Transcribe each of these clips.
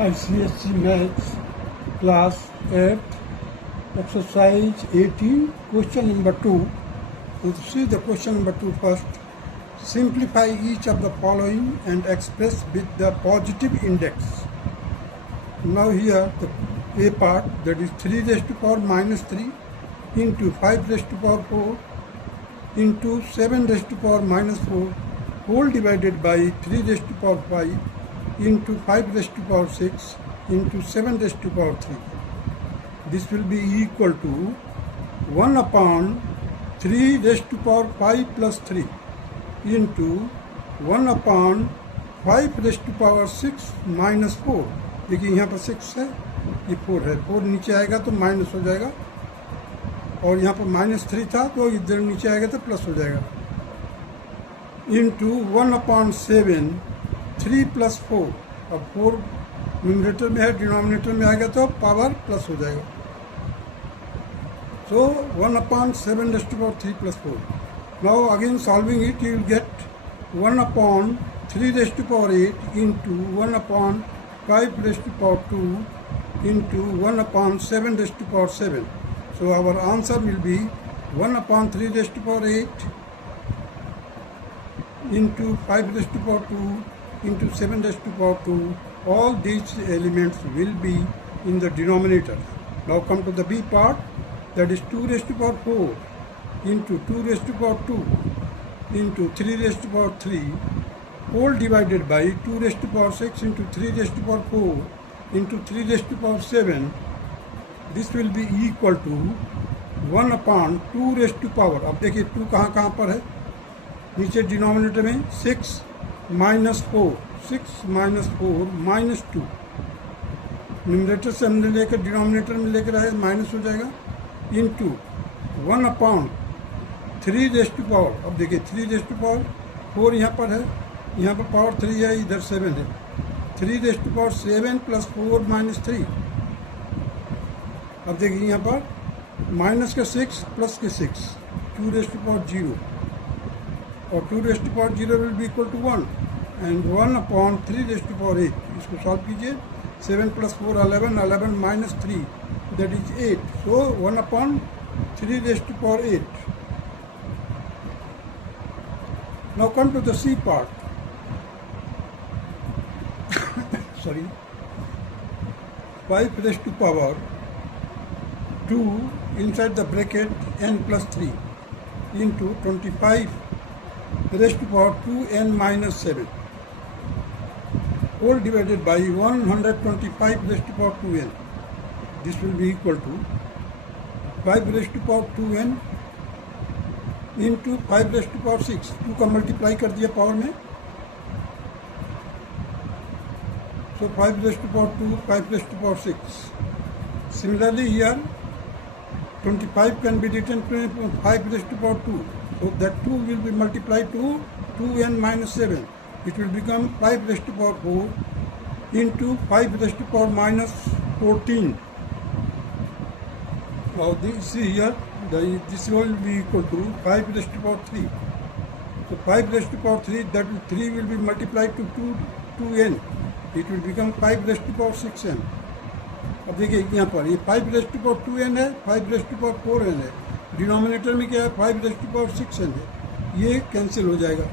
ICSE Maths Class 8 Exercise 18 Question number 2. Let's see the question number 2 first. Simplify each of the following and express with the positive index. Now here the A part, that is 3 raised to power minus 3 into 5 raised to power 4 into 7 raised to power minus 4 whole divided by 3 raised to power 5 into 5 raised to power 6 into 7 raised to power 3. This will be equal to 1 upon 3 raised to power 5 plus 3 into 1 upon 5 raised to power 6 minus 4. देखिए यहाँ पर 6 है, ये 4 है, 4 नीचे आएगा तो minus हो जाएगा, और यहाँ पर माइनस 3 था तो इधर नीचे आएगा तो प्लस हो जाएगा, इंटू 1 अपॉन 7 3 प्लस 4. अब 4 न्यूमरेटर में है, डिनोमिनेटर में आएगा तो पावर प्लस हो जाएगा. So 1 upon 7 raise to power 3 plus 4. Now again solving it, you will get 1 upon 3 raise to power 8 into 1 upon 5 raise to power 2 into 1 upon 7 raise to power 7. So our answer will be 1 upon 3 raised to power 8 into 5 raised to power 2 into 7 raised to power 2. All these elements will be in the denominator. Now come to the B part, that is 2 raised to power 4 into 2 raised to power 2 into 3 raised to power 3 whole divided by 2 raised to power 6 into 3 raised to power 4 into 3 raised to power 7. This will be equal to 1 upon 2 raised to power. अब देखिए 2 कहाँ पर है, नीचे denominator में 6 minus 4 minus 2. Numerator से हमने लेकर डिनोमिनेटर में लेकर आए, माइनस हो जाएगा, into 1 upon 3 raise to power. अब देखिए 3 रेज़ टू पावर 4 यहाँ पर है, यहाँ पर पावर 3 है, इधर 7 है. 3 raise to power 7 plus 4 minus 3. अब देखिए यहाँ पर माइनस के 6 प्लस के 6, 2 रेज़ टू पावर 0, और 2 raise to power 0 will be equal to 1 and 1 upon 3 raise to power 8. इसको सॉल्व कीजिए. 7 plus 4 11, 11 minus 3 that is 8. So 1 upon 3 raise to power 8. Now come to the C part. Sorry, 5 raise to power 2 inside the bracket n plus 3 into 25 raised to power 2n minus 7 all divided by 125 raised to power 2n. This will be equal to 5 raised to power 2n into 5 raised to power 6. 2 का multiply कर दिया power में, so 5 raised to power 2, 5 raised to power 6. Similarly here 25 can be written to 5 raised to power 2. So that 2 will be multiplied to 2n minus 7. It will become 5 raised to power 4 into 5 raised to power minus 14. Now this here, this will be equal to 5 raised to power 3. So 5 raised to power 3, that 3 will be multiplied to 2n. It will become 5 raised to power 6n. अब देखिए यहाँ पर ये 5 raise to power 2n है, 5 raise to power 4n है, denominator में क्या है 5 रेज़ टू पावर 6n है, ये कैंसिल हो जाएगा.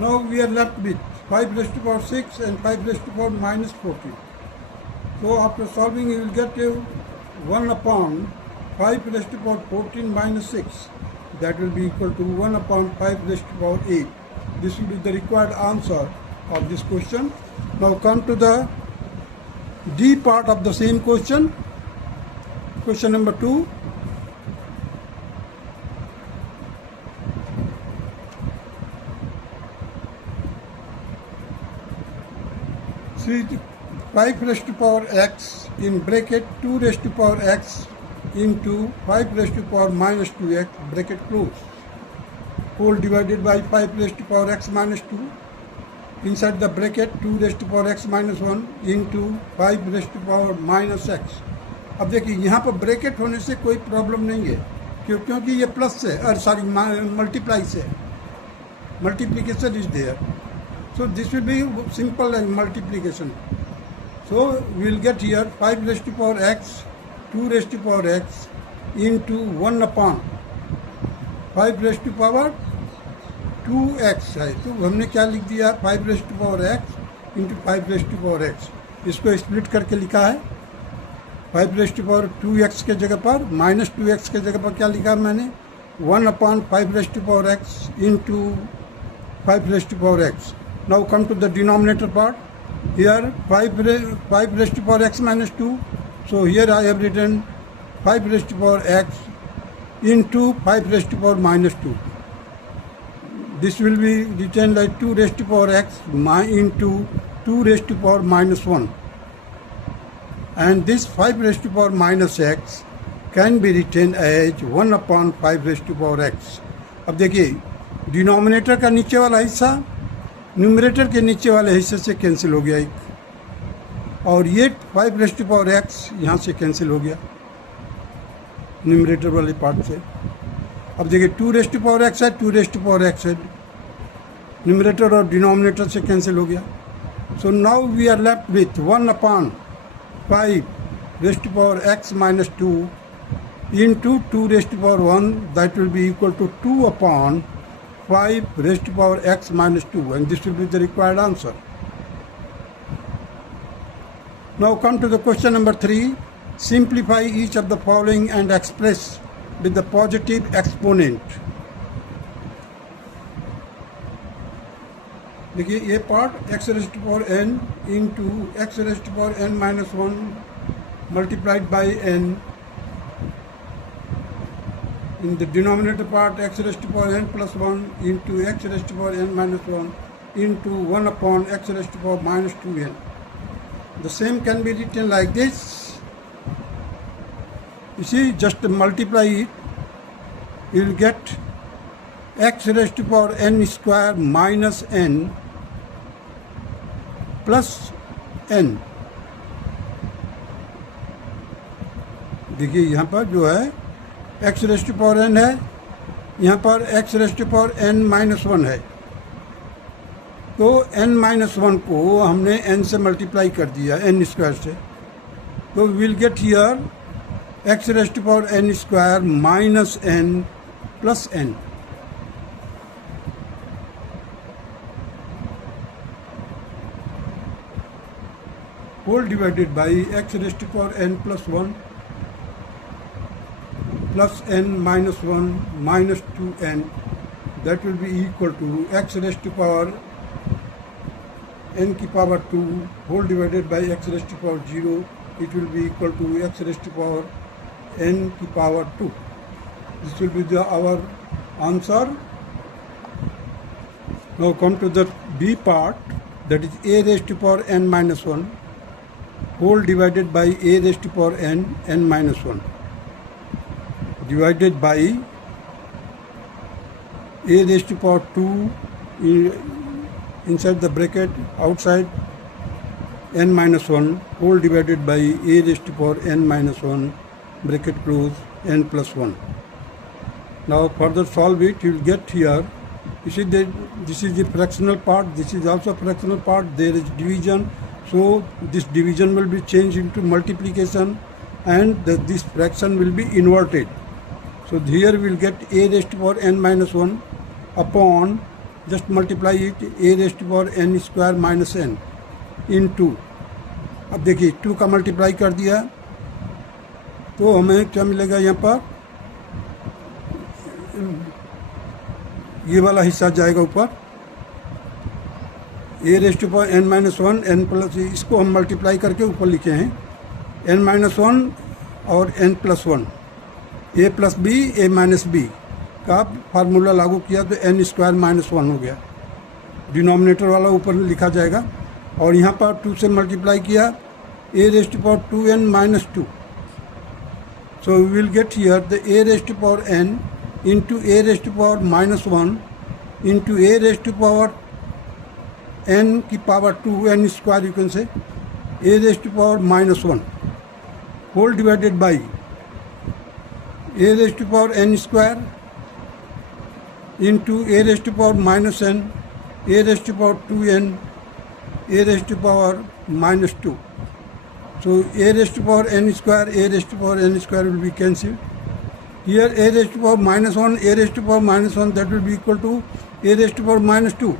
Now we are left with 5 raise to power 6 and 5 raise to power minus 14. So after solving you will get 1 upon 5 raise to power 14 minus 6, that will be equal to 1 upon 5 raise to power 8. This will be the required answer of this question. Now come to the D part of the same question. Question number 2. See, 5 raised to power x in bracket 2 raised to power x into 5 raised to power minus 2x bracket close whole divided by 5 raised to power x minus 2 inside the bracket 2 raised to power x minus 1 into 5 raised to power minus x. अब देखिए यहाँ पर bracket होने से कोई problem नहीं है, क्योंकि ये प्लस से, सॉरी मल्टीप्लाई से, multiplication is there. So this will be simple and multiplication. So we will get here 5 raised to power x, 2 raised to power x into 1 upon 5 raised to power 2x है. तो हमने क्या लिख दिया, 5 raised to power x into 5 raised to power x. इसको split करके लिखा है. 5 raised to power 2x के जगह पर माइनस 2x के जगह पर क्या लिखा मैंने, 1 upon 5 raised to power x into 5 raised to power x. Now come to the denominator part. Here 5 raised to power x minus 2. So here I have written 5 raised to power x into 5 raised to power minus 2. This will be written like 2 raised to power x into 2 raised to power minus 1. And this 5 raised to power minus x can be written as 1 upon 5 raised to power x. अब देखिए denominator का नीचे वाला हिस्सा numerator के नीचे वाले हिस्से से कैंसिल हो गया एक, और ये 5 रेस्ट टू पावर x यहाँ से कैंसिल हो गया न्यूमरेटर वाले पार्ट से. अब देखिए 2 रेस्ट टू पावर x है, 2 रेस्ट टू पावर x है, न्यूमरेटर और डिनोमिनेटर से कैंसिल हो गया. So now we are left with 1 upon 5 raised to power x minus 2 into 2 raised to power 1, that will be equal to 2 upon 5 raised to power x minus 2, and this will be the required answer. Now come to the question number 3. Simplify each of the following and express with the positive exponent. देखिए ये part x raised to power n into x raised to power n minus 1 multiplied by n. In the denominator part, x raised to power n plus 1 into x raised to power n minus 1 into 1 upon x raised to power minus 2n. The same can be written like this. You see, just multiply it. You will get x raised to power n square minus n plus n. देखिए यहाँ पर जो है x raised to power n है, यहाँ पर x raised to power n minus 1 है. तो n माइनस 1 को हमने n से मल्टीप्लाई कर दिया n स्क्वायर से. तो we will get here x raised to power n square minus n plus n. Whole divided by x raised to power n plus 1 plus n minus 1 minus 2n, that will be equal to x raised to power n की power 2 whole divided by x raised to power 0. It will be equal to x raised to power n की power 2. This will be our answer. Now come to the B part, that is a raised to power n minus 1 whole divided by a raised to power n minus 1. Divided by a raised to power 2 inside the bracket, outside n minus 1 whole divided by a raised to power n minus 1 bracket close n plus 1. Now further solve it, you will get here. You see that this is the fractional part, this is also fractional part, there is division, so this division will be changed into multiplication and this fraction will be inverted. So here we will get a raised to power n minus 1 upon, just multiply it, a raised to power n square minus n into. अब देखिए 2 का multiply कर दिया तो हमें क्या मिलेगा, यहाँ पर ये वाला हिस्सा जाएगा ऊपर, a raised to power n minus 1 n plus, इसको हम मल्टीप्लाई करके ऊपर लिखे हैं n माइनस 1 और n plus 1, a plus B a minus B का फार्मूला लागू किया तो n स्क्वायर माइनस 1 हो गया. डिनोमिनेटर वाला ऊपर लिखा जाएगा और यहाँ पर 2 से मल्टीप्लाई किया a raised to power 2n minus 2. So we will get here the a raised to power n into a raised to power minus 1 into a raised to power n की power 2 n square you can say a raised to power minus 1 whole divided by a raised to power n square into a raised to power minus n a raised to power 2n, a raised to power minus 2. So a raised to power n square, a raised to power n square will be cancelled. Here a raised to power minus 1, a raised to power minus 1, that will be equal to a raised to power minus 2.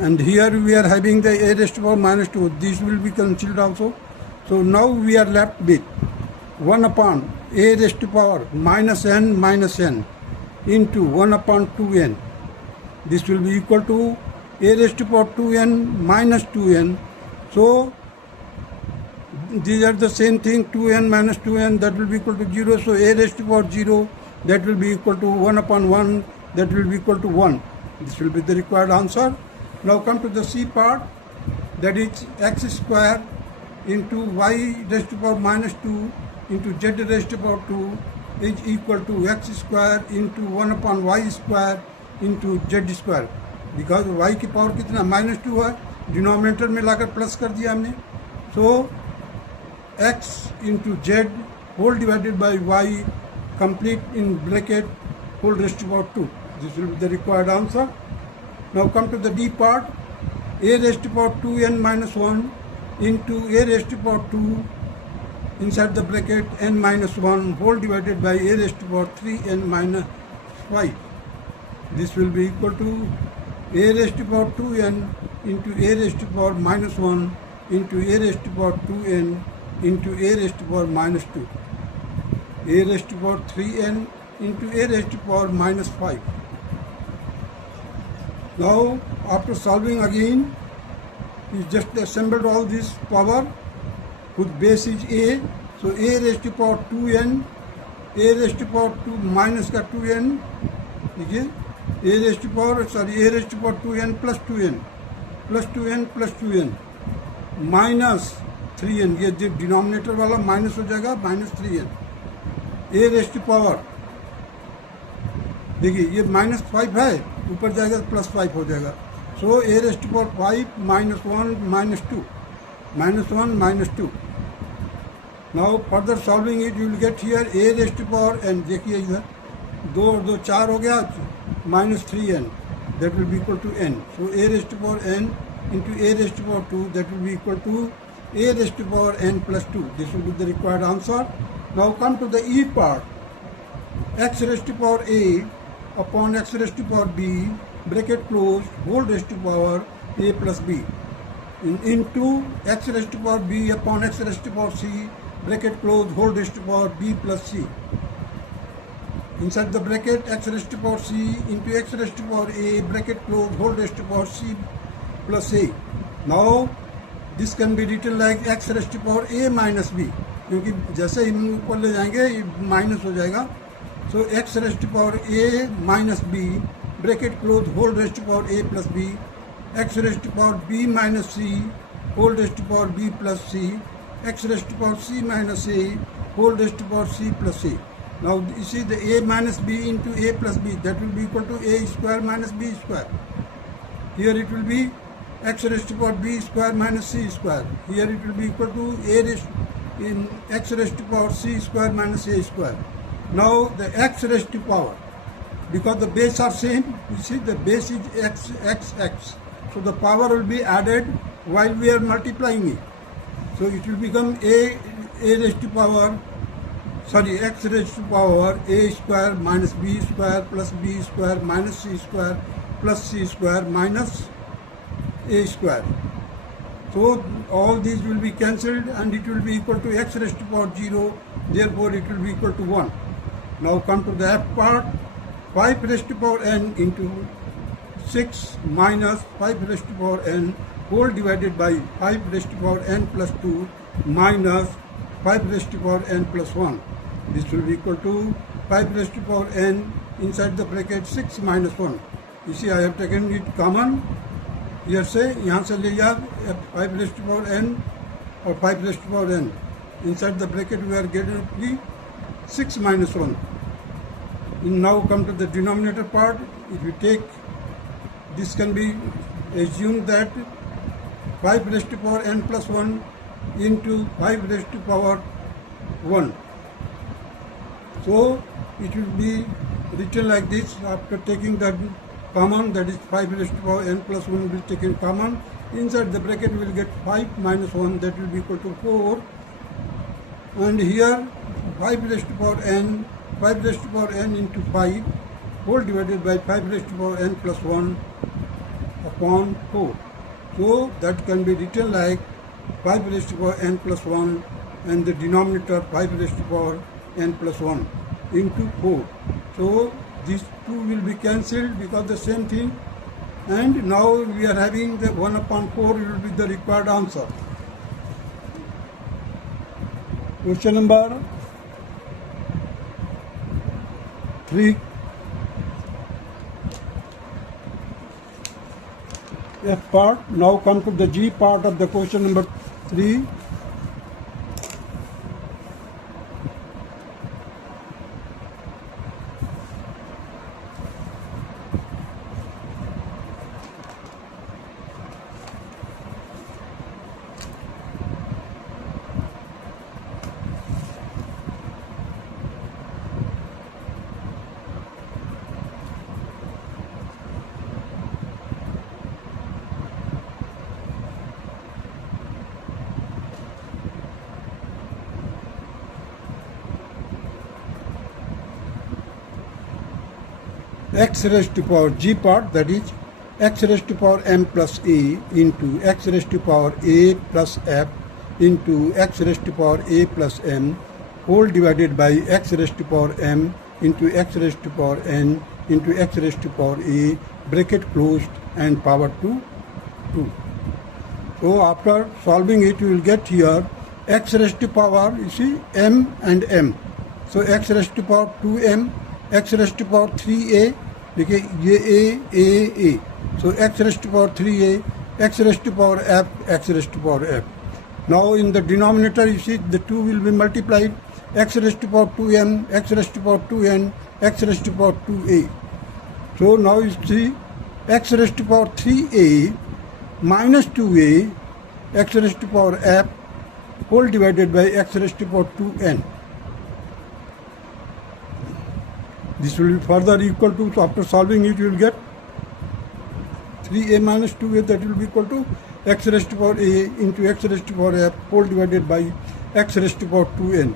And here we are having the a raised to power minus 2. This will be cancelled also. So now we are left with 1 upon a raised to power minus n into 1 upon 2n. This will be equal to a raised to power 2n minus 2n. So these are the same thing, 2n minus 2n, that will be equal to 0. So a raised to power 0, that will be equal to 1 upon 1, that will be equal to 1. This will be the required answer. Now come to the C part, that is x square into y raised to power minus 2 into z raised to power 2 is equal to x square into 1 upon y square into z square. Because y की power कितना minus 2 है, denominator में लाकर plus कर दिया हमने. So x into z whole divided by y complete in bracket whole raised to power 2. This will be the required answer. Now come to the D part, a raised to power 2n minus 1 into a raised to power 2 inside the bracket n minus 1 whole divided by a raised to power 3n minus 5. This will be equal to a raised to power 2n into a raised to power minus 1 into a raised to power 2n into a raised to power minus 2. A raised to power 3n into a raised to power minus 5. Now after solving again, we just assembled all this power whose base is a. So a raised to power 2n, a raised to power 2 minus का 2n, देखिए a raised to power a raised to power 2n plus 2n plus 2n plus 2n minus 3n, ये जो denominator वाला minus हो जाएगा minus 3n. a raised to power देखिए ये minus 5 है, ऊपर जाएगा plus 5 हो जाएगा. So a raised to power 5 minus 1 minus 2 minus 1 minus 2. Now further solving it, you will get here a raised to power n. देखिए इधर 2 और 2 4 हो गया, minus 3n, that will be equal to n. So a raised to power n into a raised to power 2, that will be equal to a raised to power n plus 2. This will be the required answer. Now come to the E part, x raised to power a upon x raised to power b bracket closed whole raised to power a plus b into x raised to power b upon x raised to power c bracket closed whole raised to power b plus c. Inside the bracket x raised to power c into x raised to power a bracket closed whole raised to power c plus a. Now this can be written like x raised to power a minus b, क्योंकि जैसे ही हम ऊपर ले जाएंगे ये minus हो जाएगा. So x raised to power a minus b bracket closed whole raised to power a plus b, x raised to power b minus c whole raised to power b plus c, x raised to power c minus a whole raised to power c plus a. Now you see the a minus b into a plus b, that will be equal to a square minus b square. Here it will be x raised to power b square minus c square. Here it will be equal to a raised in x raised to power c square minus a square. Now the x raised to power, because the base are same, you see the base is x. So the power will be added while we are multiplying it. So it will become a raised to power, x raised to power a square minus b square plus b square minus c square plus c square minus a square. So all these will be cancelled and it will be equal to x raised to power 0, therefore it will be equal to 1. Now come to the F part, 5 raised to power n into 6 minus 5 raised to power n whole divided by 5 raised to power n plus 2 minus 5 raised to power n plus 1. This will be equal to 5 raised to power n inside the bracket 6 minus 1. You see I have taken it common. Here से यहाँ से ले जा 5 raised to power n or 5 raised to power n. Inside the bracket we are getting 6 minus 1. Now come to the denominator part. If you take, this can be assumed that 5 raised to power n plus 1 into 5 raised to power 1. So it will be written like this after taking the common, that is 5 raised to power n plus 1 will be taken common. Inside the bracket we will get 5 minus 1, that will be equal to 4. And here 5 raised to power n into 5 whole divided by 5 raised to power n plus 1 upon 4. So that can be written like 5 raised to power n plus 1 and the denominator 5 raised to power n plus 1 into 4. So these two will be cancelled because the same thing, and now we are having the 1 upon 4 will be the required answer. Question number 3. F part. Now come to the G part of the question number 3. X raised to power G part, that is x raised to power m plus a into x raised to power a plus f into x raised to power a plus m whole divided by x raised to power m into x raised to power n into x raised to power a bracket closed and power to 2. So after solving it you will get here x raised to power, you see, m and m. So x raised to power 2m, x raised to power 3a, देखिए ये a. So x raised to power 3a, x raised to power f, x raised to power f. Now in the denominator you see the 2 will be multiplied, x raised to power 2m, x raised to power 2n, x raised to power 2a. So now you see x raised to power 3a minus 2a, x raised to power f whole divided by x raised to power 2n. This will be further equal to, so after solving it you will get 3a minus 2a, that will be equal to x raised to power a into x raised to power f whole divided by x raised to power 2n.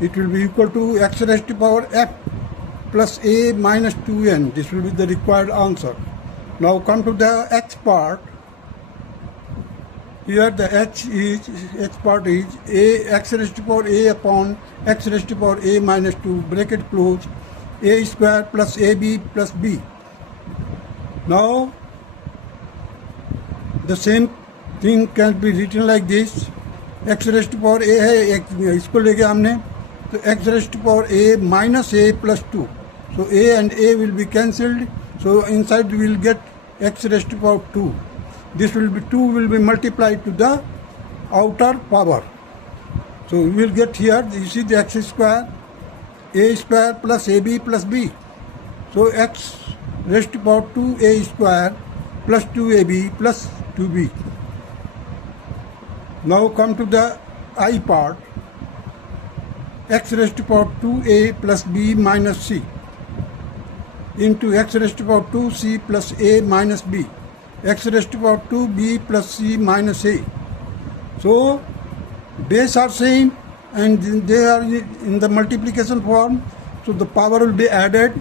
It will be equal to x raised to power f plus a minus 2n. This will be the required answer. Now come to the h part. Here the h part is a x raised to power a upon x raised to power a minus 2 bracket close a square plus ab plus b. Now the same thing can be written like this. x raised to power a है, इसको ले गया हमने, तो x raised to power a minus a plus 2. So a and a will be cancelled. So inside we will get x raised to power 2. This will be 2 will be multiplied to the outer power. So we will get here, you see the x square, a square plus ab plus b. So x raised to power 2a square plus 2ab plus 2b. Now come to the I part. X raised to power 2a plus b minus c into x raised to power 2c plus a minus b, x raised to power 2b plus c minus a. So base are same and they are in the multiplication form, so the power will be added.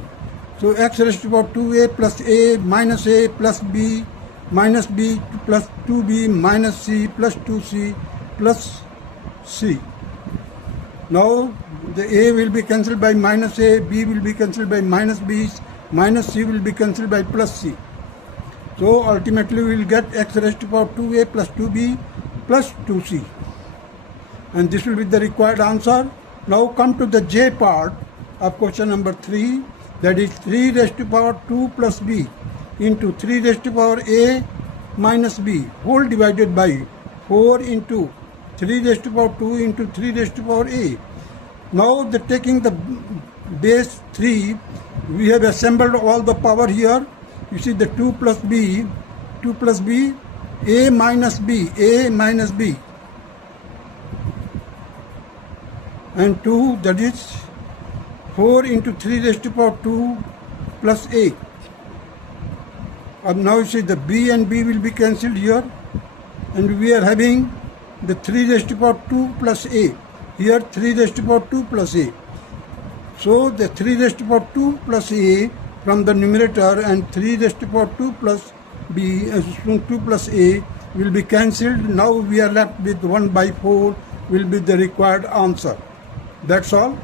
So x raised to power 2a plus a minus a plus b minus b plus 2b minus c plus 2c plus c. Now the a will be cancelled by minus a, b will be cancelled by minus b, minus c will be cancelled by plus c. So ultimately we will get x raised to power 2a plus 2b plus 2c. And this will be the required answer. Now come to the j part of question number 3, that is 3 raised to power 2 plus b into 3 raised to power a minus b whole divided by 4 into 3 raised to power 2 into 3 raised to power a. Now the taking the base 3, we have assembled all the power here. You see the 2 plus b, a minus b, and 2, that is 4 into 3 raised to power 2 plus a. now you see the b and b will be cancelled here, and we are having the 3 raised to power 2 plus a. Here 3 raised to power 2 plus a. So the 3 raised to power 2 plus a from the numerator and 3 raised to power 2 plus b, 2 plus a will be cancelled. Now we are left with 1 by 4 will be the required answer. That's all.